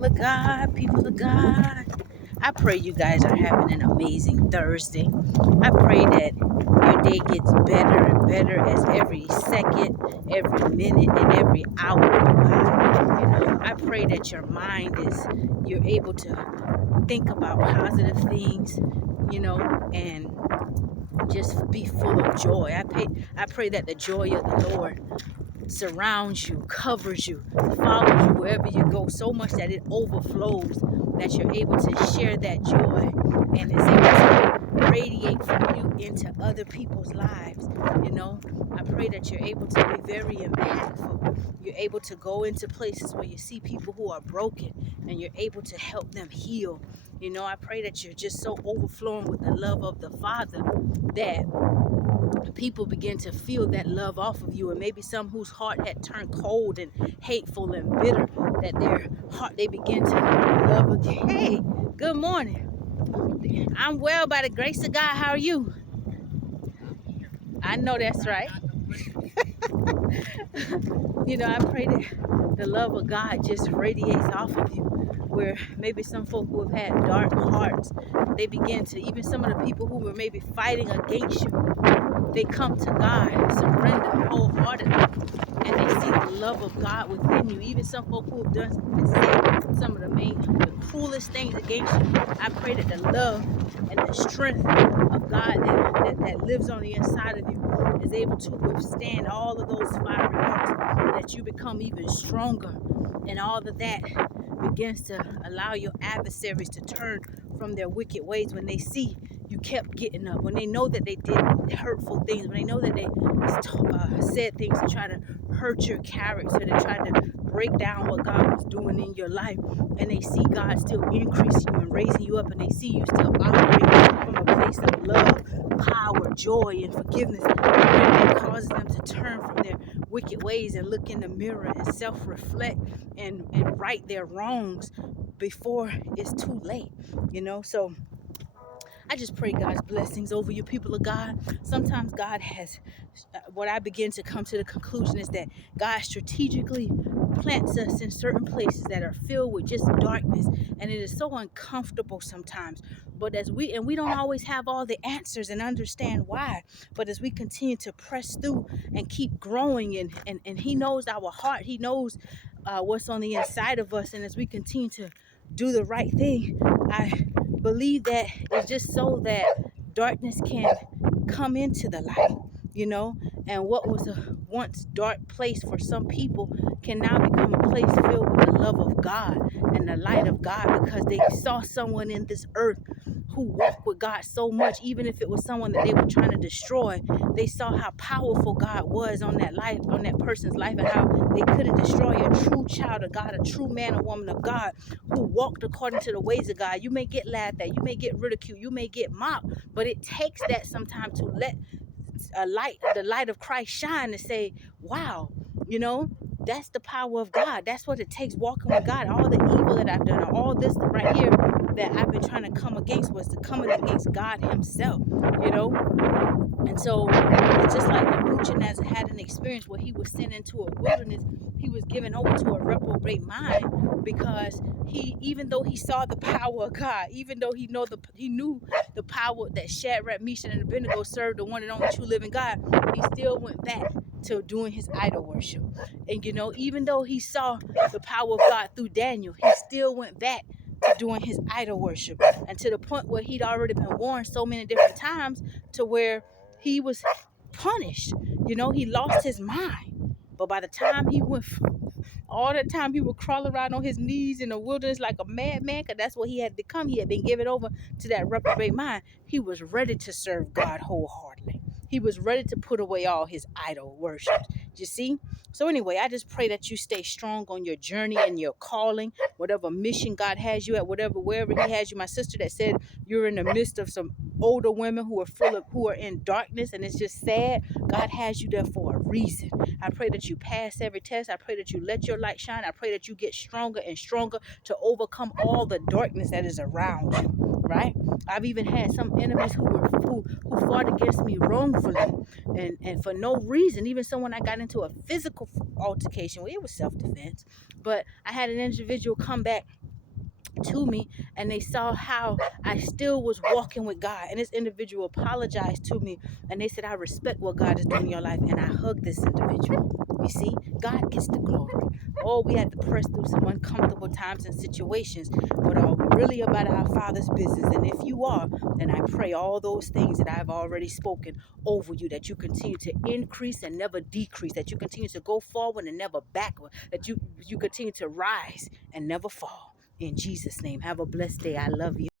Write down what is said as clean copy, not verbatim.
People of God. I pray you guys are having an amazing Thursday. I pray that your day gets better and better as every second, every minute, and every hour go by. I pray that your mind you're able to think about positive things, and just be full of joy. I pray that the joy of the Lord surrounds you, covers you, follows you wherever you go, so much that it overflows, that you're able to share that joy and it's able to radiate from you into other people's lives. I pray that you're able to be very impactful. You're able to go into places where you see people who are broken and you're able to help them heal. I pray that you're just so overflowing with the love of the Father that people begin to feel that love off of you, and maybe some whose heart had turned cold and hateful and bitter, that their heart, they begin to love again. Hey, good morning. I'm well by the grace of God. How are you? I know that's right. I pray that the love of God just radiates off of you, where maybe some folk who have had dark hearts, they begin to, even some of the people who were maybe fighting against you, they come to God and surrender wholeheartedly, and they see the love of God within you. Even some folk who have done and said some of the cruelest things against you, I pray that the love and the strength of God that lives on the inside of you is able to withstand all of those fiery darts, that you become even stronger, and all of that begins to allow your adversaries to turn from their wicked ways when they see you kept getting up, when they know that they did hurtful things, when they know that they said things to try to hurt your character, to try to break down what God was doing in your life, and they see God still increasing you and raising you up, and they see you still operating from a place of love, power, joy, and forgiveness. It causes them to turn from their wicked ways and look in the mirror and self-reflect and right their wrongs before it's too late. So I just pray God's blessings over you, people of God. Sometimes God has, what I begin to come to the conclusion is that God strategically plants us in certain places that are filled with just darkness, and it is so uncomfortable sometimes. But we don't always have all the answers and understand why. But as we continue to press through and keep growing, and He knows our heart, He knows what's on the inside of us, and as we continue to do the right thing, I believe that it's just so that darkness can come into the light, and what was a once dark place for some people can now become a place filled with the love of God and the light of God, because they saw someone in this earth who walked with God so much. Even if it was someone that they were trying to destroy, they saw how powerful God was on that person's life, and how they couldn't destroy a true child of God, a true man or woman of God who walked according to the ways of God. You may get laughed at, you may get ridiculed, you may get mocked, but it takes that sometimes to let the light of Christ shine, to say, wow, that's the power of God. That's what it takes, walking with God. All the evil that I've done, all this right here that I've been trying to come against, was to come against God Himself, and so it's just like Nebuchadnezzar had an experience where he was sent into a wilderness. He was given over to a reprobate mind, because even though he saw the power of God, even though he knew the power that Shadrach, Meshach, and Abednego served, the one and only true living God, he still went back to doing his idol worship. And even though he saw the power of God through Daniel, he still went back to doing his idol worship, and to the point where he'd already been warned so many different times, to where he was punished. He lost his mind. But by the time he went, all the time he would crawl around on his knees in the wilderness like a madman, because that's what he had become. He had been given over to that reprobate mind. He was ready to serve God wholeheartedly. He was ready to put away all his idol worship. You see? So anyway, I just pray that you stay strong on your journey and your calling, whatever mission God has you at, wherever He has you. My sister that said you're in the midst of some older women who are in darkness, and it's just sad. God has you there for a reason. I pray that you pass every test. I pray that you let your light shine. I pray that you get stronger and stronger to overcome all the darkness that is around you. Right? I've even had some enemies who fought against me wrongfully, and for no reason. Even someone I got into a physical altercation with, it was self-defense, but I had an individual come back to me, and they saw how I still was walking with God. And this individual apologized to me, and they said, I respect what God is doing in your life. And I hugged this individual. You see, God gets the glory. Oh, we had to press through some uncomfortable times and situations, but are we really about our Father's business? And if you are, then I pray all those things that I've already spoken over you, that you continue to increase and never decrease, that you continue to go forward and never backward, that you continue to rise and never fall. In Jesus' name, have a blessed day. I love you.